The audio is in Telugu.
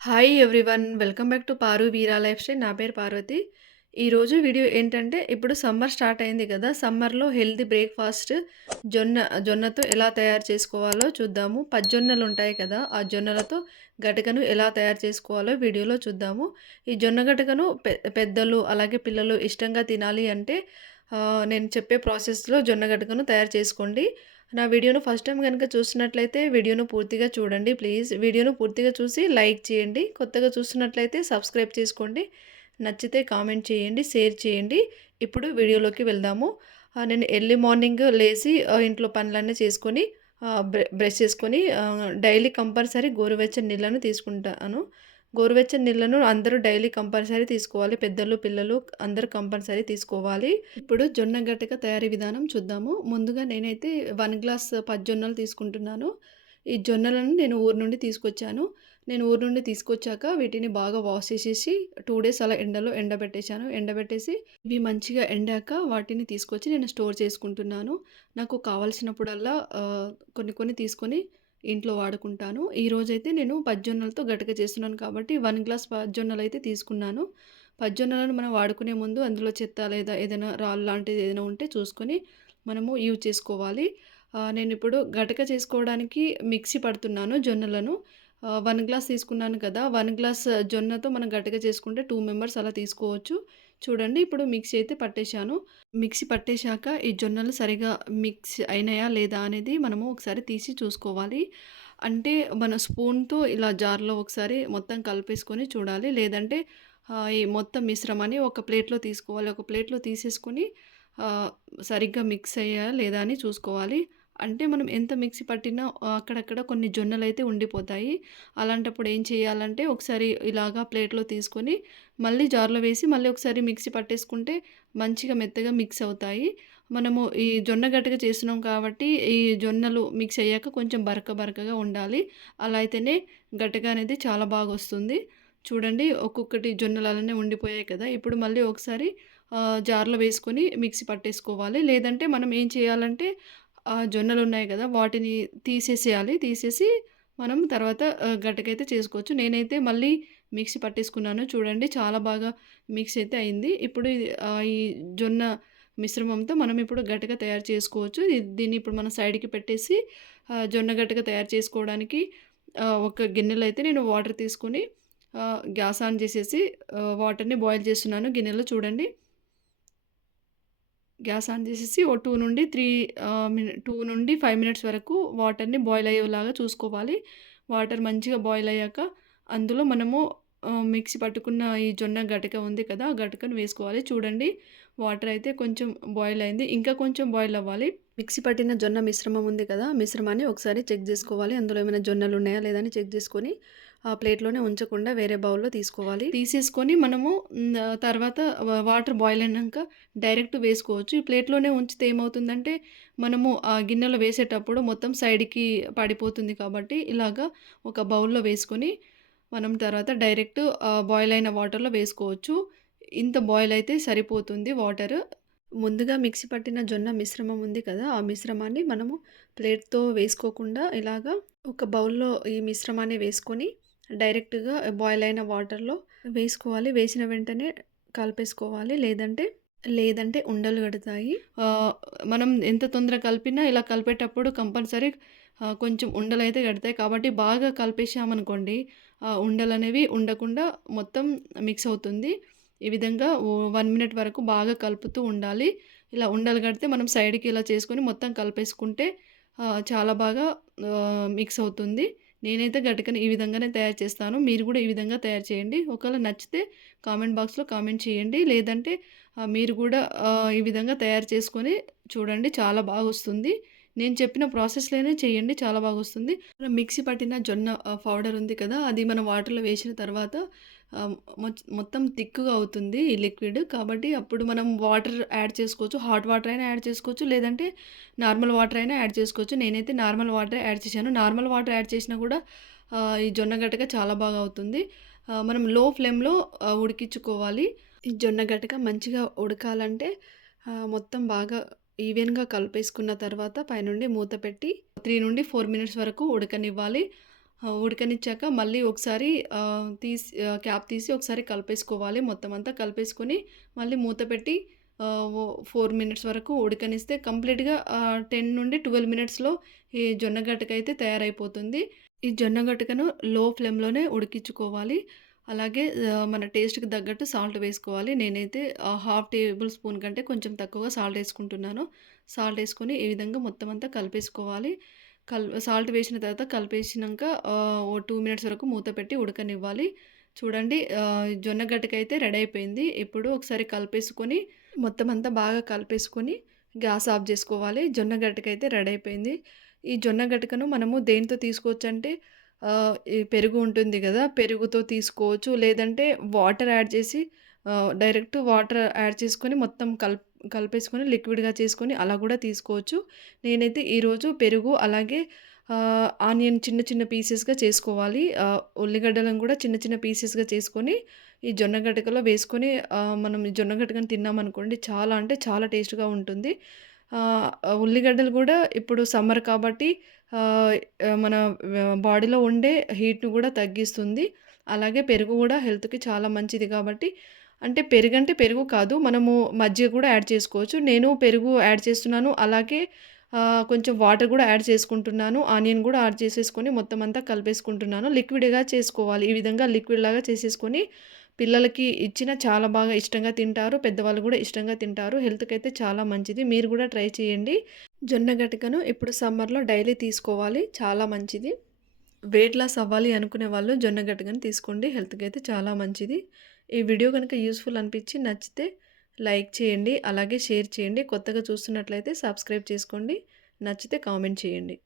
Hi everyone welcome back to Paru Veera lifestyle నా పేరు పార్వతి. ఈరోజు వీడియో ఏంటంటే ఇప్పుడు సమ్మర్ స్టార్ట్ అయింది కదా సమ్మర్లో హెల్తీ బ్రేక్ఫాస్ట్ జొన్న జొన్నతో ఎలా తయారు చేసుకోవాలో చూద్దాము. పజ్జొన్నలు ఉంటాయి కదా ఆ జొన్నలతో గటకను ఎలా తయారు చేసుకోవాలో వీడియోలో చూద్దాము. ఈ జొన్న గటకను పె పెద్దలు అలాగే పిల్లలు ఇష్టంగా తినాలి అంటే నేను చెప్పే ప్రాసెస్లో జొన్న గటకను తయారు చేసుకోండి. నా వీడియోను ఫస్ట్ టైం కనుక చూస్తున్నట్లయితే వీడియోను పూర్తిగా చూడండి ప్లీజ్. వీడియోను పూర్తిగా చూసి లైక్ చేయండి. కొత్తగా చూస్తున్నట్లయితే సబ్స్క్రైబ్ చేసుకోండి. నచ్చితే కామెంట్ చేయండి షేర్ చేయండి. ఇప్పుడు వీడియోలోకి వెళ్దాము. నేను ఎర్లీ మార్నింగ్ లేచి ఇంట్లో పనులన్నీ చేసుకొని బ్ర బ్రష్ చేసుకొని డైలీ కంపల్సరీ గోరువెచ్చని నీళ్ళను తీసుకుంటాను. గోరువెచ్చని నీళ్ళను అందరూ డైలీ కంపల్సరీ తీసుకోవాలి. పెద్దలు పిల్లలు అందరూ కంపల్సరీ తీసుకోవాలి. ఇప్పుడు జొన్న గట్టక తయారీ విధానం చూద్దాము. ముందుగా నేనైతే వన్ గ్లాస్ పజ్జొన్నలు తీసుకుంటున్నాను. ఈ జొన్నలను నేను ఊరు నుండి తీసుకొచ్చాను. నేను ఊరు నుండి తీసుకొచ్చాక వీటిని బాగా వాష్ చేసేసి టూ డేస్ అలా ఎండలో ఎండబెట్టేశాను. ఎండబెట్టేసి ఇవి మంచిగా ఎండాక వాటిని తీసుకొచ్చి నేను స్టోర్ చేసుకుంటున్నాను. నాకు కావాల్సినప్పుడల్లా కొన్ని కొన్ని తీసుకొని ఇంట్లో వాడుకుంటాను. ఈరోజైతే నేను పజ్జొన్నలతో గటక చేస్తున్నాను కాబట్టి వన్ గ్లాస్ పజ్జొన్నలు అయితే తీసుకున్నాను. పజ్జొన్నలను మనం వాడుకునే ముందు అందులో చెత్త లేదా ఏదైనా రాళ్ళు లాంటిది ఏదైనా ఉంటే చూసుకొని మనము యూజ్ చేసుకోవాలి. నేను ఇప్పుడు గటక చేసుకోవడానికి మిక్సీ పడుతున్నాను జొన్నలను. వన్ గ్లాస్ తీసుకున్నాను కదా వన్ గ్లాస్ జొన్నతో మనం గటక చేసుకుంటే టూ మెంబర్స్ అలా తీసుకోవచ్చు. చూడండి. ఇప్పుడు మిక్సీ అయితే పట్టేశాను. మిక్సీ పట్టేశాక ఈ జొన్నలు సరిగా మిక్స్ అయినాయా లేదా అనేది మనము ఒకసారి తీసి చూసుకోవాలి. అంటే మన స్పూన్తో ఇలా జార్లో ఒకసారి మొత్తం కలిపేసుకొని చూడాలి. లేదంటే ఈ మొత్తం మిశ్రమాన్ని ఒక ప్లేట్లో తీసుకోవాలి. ఒక ప్లేట్లో తీసేసుకొని సరిగ్గా మిక్స్ అయ్యా లేదా అని చూసుకోవాలి. అంటే మనం ఎంత మిక్సీ పట్టినా అక్కడక్కడ కొన్ని జొన్నలు అయితే ఉండిపోతాయి. అలాంటప్పుడు ఏం చేయాలంటే ఒకసారి ఇలాగా ప్లేట్లో తీసుకొని మళ్ళీ జార్లో వేసి మళ్ళీ ఒకసారి మిక్సీ పట్టేసుకుంటే మంచిగా మెత్తగా మిక్స్ అవుతాయి. మనము ఈ జొన్న గట్టక చేసినాం కాబట్టి ఈ జొన్నలు మిక్స్ అయ్యాక కొంచెం బరక బరకగా ఉండాలి. అలా అయితేనే గట్టక అనేది చాలా బాగా వస్తుంది. చూడండి ఒక్కొక్కటి జొన్నలు అలానే ఉండిపోయాయి కదా. ఇప్పుడు మళ్ళీ ఒకసారి జార్లో వేసుకొని మిక్సీ పట్టేసుకోవాలి. లేదంటే మనం ఏం చేయాలంటే జొన్నలు ఉన్నాయి కదా వాటిని తీసేసేయాలి. తీసేసి మనం తర్వాత గట్టకైతే చేసుకోవచ్చు. నేనైతే మళ్ళీ మిక్సీ పట్టేసుకున్నాను. చూడండి చాలా బాగా మిక్స్ అయితే అయింది. ఇప్పుడు ఈ జొన్న మిశ్రమంతో మనం ఇప్పుడు గట్టక తయారు చేసుకోవచ్చు. దీన్ని ఇప్పుడు మనం సైడ్కి పెట్టేసి జొన్న గట్టక తయారు చేసుకోవడానికి ఒక గిన్నెలో అయితే నేను వాటర్ తీసుకొని గ్యాస్ ఆన్ చేసేసి వాటర్ని బాయిల్ చేస్తున్నాను గిన్నెలో. చూడండి గ్యాస్ ఆన్ చేసేసి ఓ టూ నుండి త్రీ మినిట్ టూ నుండి ఫైవ్ మినిట్స్ వరకు వాటర్ని బాయిల్ అయ్యేలాగా చూసుకోవాలి. వాటర్ మంచిగా బాయిల్ అయ్యాక అందులో మనము మిక్సీ పట్టుకున్న ఈ జొన్న గటక ఉంది కదా ఆ గటకను వేసుకోవాలి. చూడండి వాటర్ అయితే కొంచెం బాయిల్ అయింది. ఇంకా కొంచెం బాయిల్ అవ్వాలి. మిక్సీ పట్టిన జొన్న మిశ్రమం ఉంది కదా మిశ్రమాన్ని ఒకసారి చెక్ చేసుకోవాలి. అందులో ఏమైనా జొన్నలు ఉన్నాయా లేదా అని చెక్ చేసుకొని ప్లేట్లోనే ఉంచకుండా వేరే బౌల్లో తీసుకోవాలి. తీసేసుకొని మనము తర్వాత వాటర్ బాయిల్ అయినాక డైరెక్ట్ వేసుకోవచ్చు. ఈ ప్లేట్లోనే ఉంచితే ఏమవుతుందంటే మనము ఆ గిన్నెలో వేసేటప్పుడు మొత్తం సైడ్కి పడిపోతుంది కాబట్టి ఇలాగా ఒక బౌల్లో వేసుకొని మనం తర్వాత డైరెక్ట్ బాయిల్ అయిన వాటర్లో వేసుకోవచ్చు. ఇంత బాయిల్ అయితే సరిపోతుంది వాటర్. ముందుగా మిక్సీ పట్టిన జొన్న మిశ్రమం ఉంది కదా ఆ మిశ్రమాన్ని మనము ప్లేట్తో వేసుకోకుండా ఇలాగా ఒక బౌల్లో ఈ మిశ్రమాన్ని వేసుకొని డైరెక్ట్గా బాయిల్ అయిన వాటర్లో వేసుకోవాలి. వేసిన వెంటనే కలిపేసుకోవాలి. లేదంటే లేదంటే ఉండలు కడతాయి. మనం ఎంత తొందరగా కలిపినా ఇలా కలిపేటప్పుడు కంపల్సరీ కొంచెం ఉండలు అయితే కడతాయి. కాబట్టి బాగా కలిపేసామనుకోండి ఉండలు అనేవి ఉండకుండా మొత్తం మిక్స్ అవుతుంది. ఈ విధంగా వన్ మినిట్ వరకు బాగా కలుపుతూ ఉండాలి. ఇలా ఉండలు కడితే మనం సైడ్కి ఇలా చేసుకొని మొత్తం కలిపేసుకుంటే చాలా బాగా మిక్స్ అవుతుంది. నేనైతే గటకని ఈ విధంగానే తయారు చేస్తాను. మీరు కూడా ఈ విధంగా తయారు చేయండి. ఒకవేళ నచ్చితే కామెంట్ బాక్స్లో కామెంట్ చేయండి. లేదంటే మీరు కూడా ఈ విధంగా తయారు చేసుకొని చూడండి. చాలా బాగా వస్తుంది. నేను చెప్పిన ప్రాసెస్లోనే చేయండి. చాలా బాగా వస్తుంది. మిక్సీ పట్టిన జొన్న పౌడర్ ఉంది కదా అది మనం వాటర్లో వేసిన తర్వాత మొత్తం థిక్గా అవుతుంది ఈ లిక్విడ్. కాబట్టి అప్పుడు మనం వాటర్ యాడ్ చేసుకోవచ్చు. హాట్ వాటర్ అయినా యాడ్ చేసుకోవచ్చు. లేదంటే నార్మల్ వాటర్ అయినా యాడ్ చేసుకోవచ్చు. నేనైతే నార్మల్ వాటర్ యాడ్ చేశాను. నార్మల్ వాటర్ యాడ్ చేసినా కూడా ఈ జొన్న గట్టక చాలా బాగా అవుతుంది. మనం లో ఫ్లేమ్లో ఉడికించుకోవాలి. ఈ జొన్న గట్టక మంచిగా ఉడకాలంటే మొత్తం బాగా ఈవెన్గా కలిపేసుకున్న తర్వాత పైనుండి మూత పెట్టి త్రీ నుండి ఫోర్ మినిట్స్ వరకు ఉడకనివ్వాలి. ఉడకనిచ్చాక మళ్ళీ ఒకసారి తీసి క్యాప్ తీసి ఒకసారి కలిపేసుకోవాలి. మొత్తం అంతా కలిపేసుకొని మళ్ళీ మూత పెట్టి ఫోర్ మినిట్స్ వరకు ఉడకనిస్తే కంప్లీట్‌గా టెన్ నుండి 12 మినిట్స్‌లో ఈ జొన్న అయితే తయారైపోతుంది. ఈ జొన్న గటకను లో ఫ్లేమ్‌లోనే ఉడికించుకోవాలి. అలాగే మన టేస్ట్‌కి తగ్గట్టు సాల్ట్ వేసుకోవాలి. నేనైతే హాఫ్ టేబుల్ స్పూన్ కంటే కొంచెం తక్కువగా సాల్ట్ వేసుకుంటున్నాను సాల్ట్ వేసుకొని ఈ విధంగా మొత్తం అంతా కలిపేసుకోవాలి. కల్ సాల్ట్ వేసిన తర్వాత కలిపేసినాక ఓ టూ మినిట్స్ వరకు మూత పెట్టి ఉడకనివ్వాలి. చూడండి జొన్న గడ్డకైతే రెడీ అయిపోయింది. ఇప్పుడు ఒకసారి కలిపేసుకొని మొత్తం అంతా బాగా కలిపేసుకొని గ్యాస్ ఆఫ్ చేసుకోవాలి జొన్న గడ్డకైతే రెడీ అయిపోయింది. ఈ జొన్న గడ్డకను మనము దేనితో తీసుకోవచ్చంటే అంటే పెరుగు ఉంటుంది కదా పెరుగుతో తీసుకోవచ్చు. లేదంటే వాటర్ యాడ్ చేసి డైరెక్ట్ వాటర్ యాడ్ చేసుకొని మొత్తం కల్ప్ కలిపేసుకొని లిక్విడ్‌గా చేసుకొని అలా కూడా తీసుకోవచ్చు. నేనైతే ఈరోజు పెరుగు అలాగే ఆనియన్ చిన్న చిన్న పీసెస్‌గా చేసుకోవాలి. ఉల్లిగడ్డలను కూడా చిన్న చిన్న పీసెస్‌గా చేసుకొని ఈ జొన్న గటకలో వేసుకొని మనం ఈ జొన్న గటకను తిన్నామనుకోండి చాలా అంటే చాలా టేస్ట్‌గా ఉంటుంది. ఉల్లిగడ్డలు కూడా ఇప్పుడు సమ్మర్ కాబట్టి మన బాడీలో ఉండే హీట్ను కూడా తగ్గిస్తుంది. అలాగే పెరుగు కూడా హెల్త్‌కి చాలా మంచిది కాబట్టి అంటే పెరుగు అంటే పెరుగు కాదు. మనము మజ్జిగ కూడా యాడ్ చేసుకోవచ్చు. నేను పెరుగు యాడ్ చేస్తున్నాను. అలాగే కొంచెం వాటర్ కూడా యాడ్ చేసుకుంటున్నాను. ఆనియన్ కూడా యాడ్ చేసేసుకొని మొత్తం అంతా కలిపేసుకుంటున్నాను. లిక్విడ్‌గా చేసుకోవాలి. ఈ విధంగా లిక్విడ్ లాగా చేసేసుకొని పిల్లలకి ఇచ్చిన చాలా బాగా ఇష్టంగా తింటారు. పెద్దవాళ్ళు కూడా ఇష్టంగా తింటారు. హెల్త్కి అయితే చాలా మంచిది. మీరు కూడా ట్రై చేయండి. జొన్న గటకను ఇప్పుడు సమ్మర్‌లో డైలీ తీసుకోవాలి. చాలా మంచిది. వెయిట్ లాస్ అవ్వాలి అనుకునే వాళ్ళు జొన్న గట్టుగాని తీసుకోండి. అయితే చాలా మంచిది. ఈ వీడియో కనుక యూస్ఫుల్ అనిపించి నచ్చితే లైక్ చేయండి. అలాగే షేర్ చేయండి. కొత్తగా చూస్తున్నట్లయితే సబ్స్క్రైబ్ చేసుకోండి. నచ్చితే కామెంట్ చేయండి.